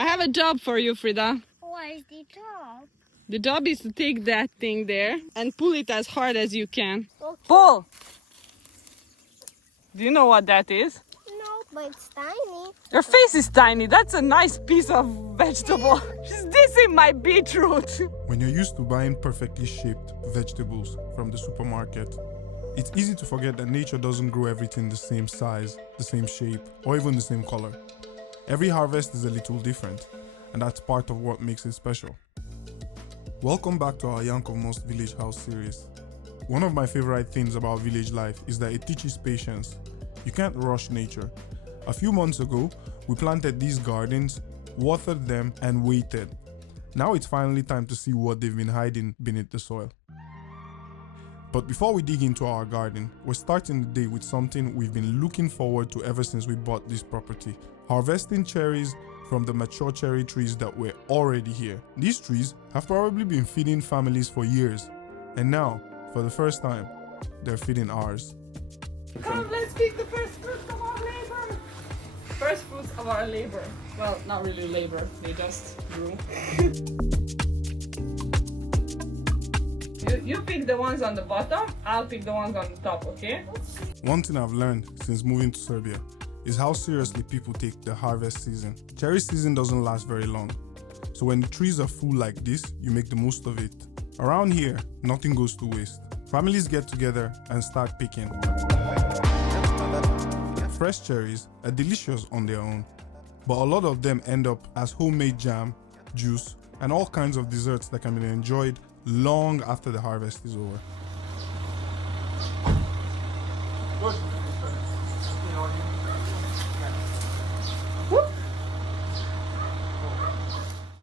I have a job for you, Frida. What is the job? The job is to take that thing there and pull it as hard as you can. Okay. Pull! Do you know what that is? No, but it's tiny. Your face is tiny. That's a nice piece of vegetable. She's dissing my beetroot. When you're used to buying perfectly shaped vegetables from the supermarket, it's easy to forget that nature doesn't grow everything the same size, the same shape, or even the same color. Every harvest is a little different, and that's part of what makes it special. Welcome back to our Yankovmost Village House series. One of my favorite things about village life is that it teaches patience. You can't rush nature. A few months ago, we planted these gardens, watered them, and waited. Now it's finally time to see what they've been hiding beneath the soil. But before we dig into our garden, we're starting the day with something we've been looking forward to ever since we bought this property: harvesting cherries from the mature cherry trees that were already here. These trees have probably been feeding families for years, and now, for the first time, they're feeding ours. Come, let's pick the first fruits of our labor. First fruits of our labor. Well, not really labor, they just grew. You pick the ones on the bottom, I'll pick the ones on the top, okay? One thing I've learned since moving to Serbia is how seriously people take the harvest season. Cherry season doesn't last very long, so when the trees are full like this, you make the most of it. Around here, nothing goes to waste. Families get together and start picking. Fresh cherries are delicious on their own, but a lot of them end up as homemade jam, juice, and all kinds of desserts that can be enjoyed long after the harvest is over.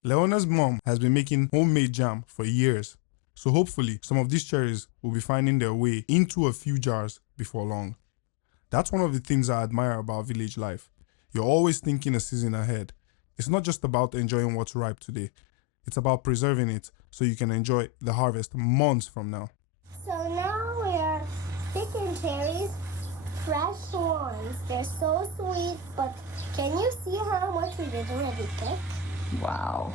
Leona's mom has been making homemade jam for years, so hopefully some of these cherries will be finding their way into a few jars before long. That's one of the things I admire about village life. You're always thinking a season ahead. It's not just about enjoying what's ripe today. It's about preserving it so you can enjoy the harvest months from now. So now we are picking cherries, fresh ones. They're so sweet, but can you see how much we did already pick? Wow.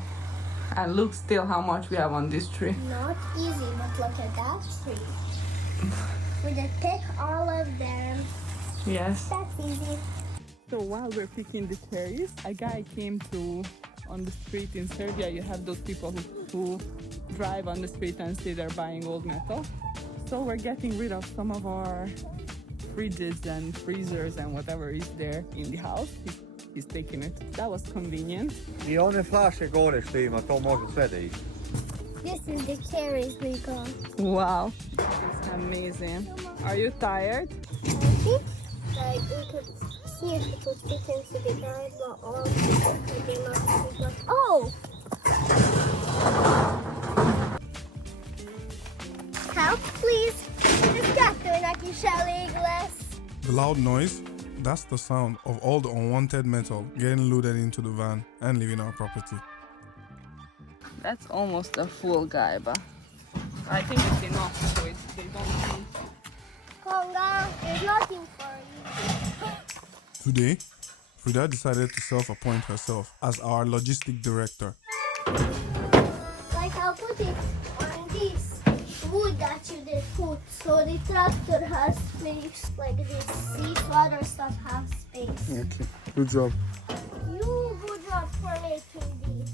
And look still how much we have on this tree. Not easy, but look at that tree. We did pick all of them. Yes. That's easy. So while we're picking the cherries, a guy came through on the street in Serbia. You have those people who drive on the street and say they're buying old metal. So we're getting rid of some of our fridges and freezers and whatever is there in the house. He's taking it. That was convenient. I one flaše gore što ima, to može sve da ide. This is the cherries we got. Wow, it's amazing. Are you tired? I think like we could see if it would fit into the bag, but all oh! Help, please. The loud noise, that's the sound of all the unwanted metal getting loaded into the van and leaving our property. That's almost a full guy, but I think it's enough, so they don't need. Konga, there's nothing for you. Today, Frida decided to self-appoint herself as our logistic director. Like I'll put it on this wood that you did put, so the tractor has space like this. See, other stuff has space. Okay, good job. You good job for making this.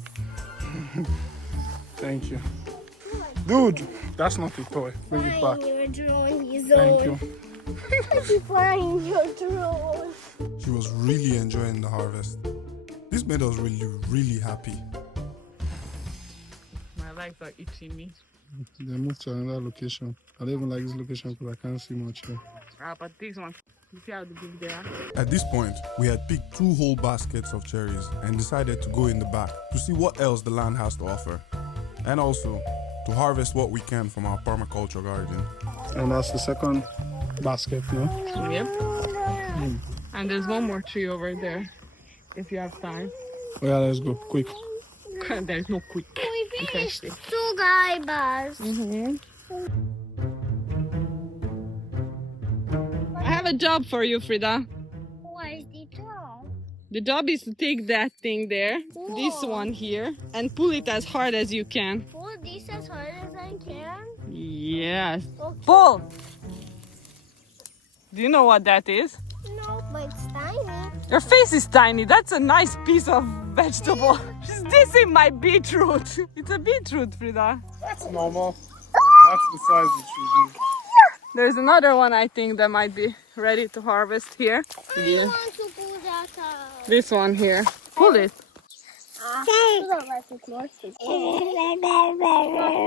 Thank you. Dude, that's not a toy. Bring it back. Find your drone, his Thank own. you. Find your drone. She was really enjoying the harvest. This made us really happy. My legs are itching me. They moved to another location. I don't even like this location because I can't see much here. But these ones, you see how big they are? At this point, we had picked 2 whole baskets of cherries and decided to go in the back to see what else the land has to offer. And also, to harvest what we can from our permaculture garden. And that's the second basket, yeah? Yep. And there's one more tree over there, if you have time. Oh yeah, let's go, quick. There's no quick. We finished 2 gaibas. I have a job for you, Frida. What is the job? The job is to take that thing there, this one here, and pull it as hard as you can. Pull this as hard as I can. Yes. Okay. Pull! Do you know what that is? No, but it's tiny. Your face is tiny. That's a nice piece of vegetable. She's dissing my beetroot. It's a beetroot, Frida. That's normal. That's the size it should be. There's another one I think that might be ready to harvest here. I want to pull that out. This one here. Pull it.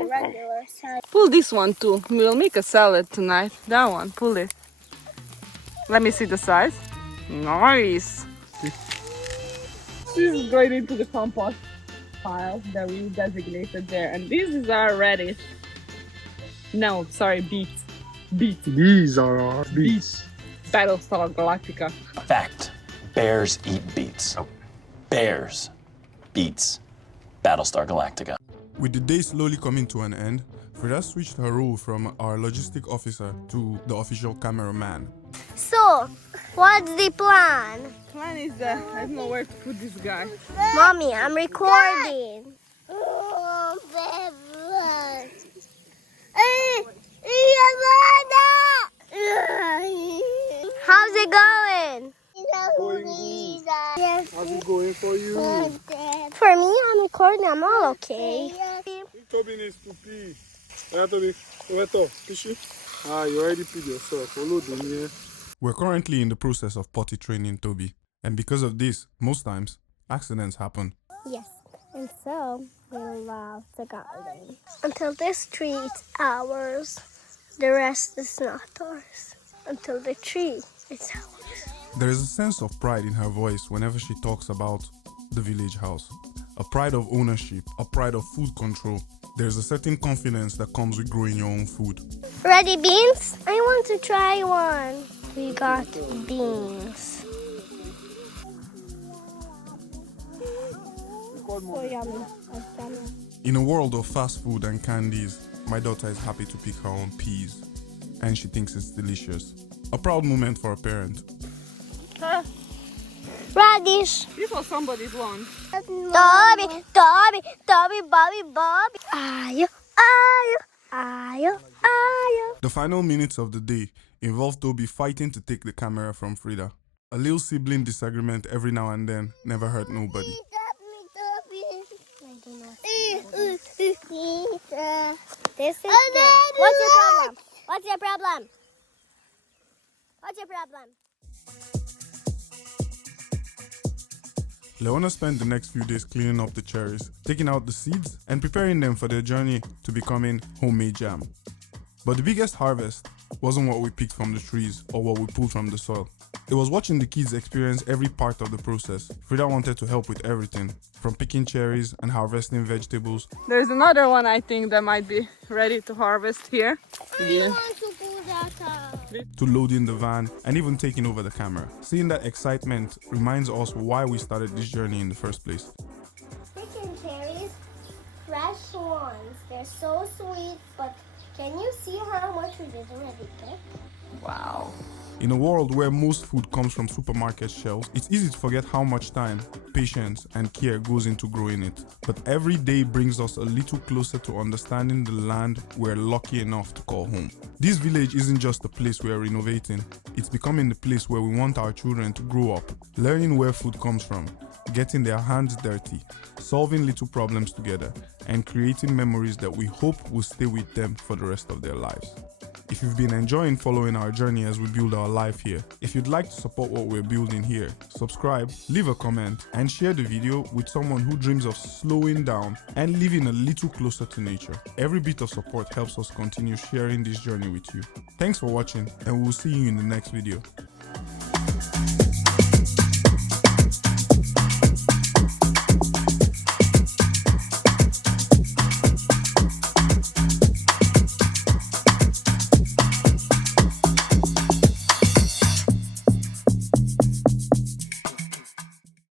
Regular size. Pull this one too. We'll make a salad tonight. That one. Pull it. Let me see the size. Nice. This is going into the compost pile that we designated there. And this is our radish. No, sorry, beets. Beets. These are our beets. Battlestar Galactica. Fact. Bears eat beets. Bears. Beets. Battlestar Galactica. With the day slowly coming to an end, Frida switched her role from our logistic officer to the official cameraman. So, what's the plan? Plan is that I don't know where to put this guy. Mommy, I'm recording. How's it going? How's it going for you? For me, I'm recording. I'm all okay. Toby needs to pee. Yeah, Toby. Pishy. Ah, you already peed yourself. Follow them here. We're currently in the process of potty training Toby. And because of this, most times, accidents happen. Yes, and so we love the garden. Until this tree is ours, the rest is not ours. Until the tree is ours. There is a sense of pride in her voice whenever she talks about the village house. A pride of ownership, a pride of food control. There's a certain confidence that comes with growing your own food. Ready, beans? I want to try one. We got beans. So yummy. In a world of fast food and candies, my daughter is happy to pick her own peas. And she thinks it's delicious. A proud moment for a parent. Radish. This was somebody's one. Dobby, Bobby. Ayo. The final minutes of the day involved Toby fighting to take the camera from Frida. A little sibling disagreement every now and then never hurt nobody. This is good. What's your problem? What's your problem? What's your problem? Leona spent the next few days cleaning up the cherries, taking out the seeds and preparing them for their journey to becoming homemade jam. But the biggest harvest wasn't what we picked from the trees or what we pulled from the soil. It was watching the kids experience every part of the process. Frida wanted to help with everything, from picking cherries and harvesting vegetables. There's another one I think that might be ready to harvest here. I want to pull that out. To loading the van and even taking over the camera. Seeing that excitement reminds us why we started this journey in the first place. Picking cherries, fresh ones. They're so sweet, but can you see how much we did already get? Wow. In a world where most food comes from supermarket shelves, it's easy to forget how much time, patience, and care goes into growing it. But every day brings us a little closer to understanding the land we're lucky enough to call home. This village isn't just a place we're renovating, it's becoming the place where we want our children to grow up, learning where food comes from, getting their hands dirty, solving little problems together, and creating memories that we hope will stay with them for the rest of their lives. If you've been enjoying following our journey as we build our life here, if you'd like to support what we're building here, subscribe, leave a comment, and share the video with someone who dreams of slowing down and living a little closer to nature. Every bit of support helps us continue sharing this journey with you. Thanks for watching, and we'll see you in the next video.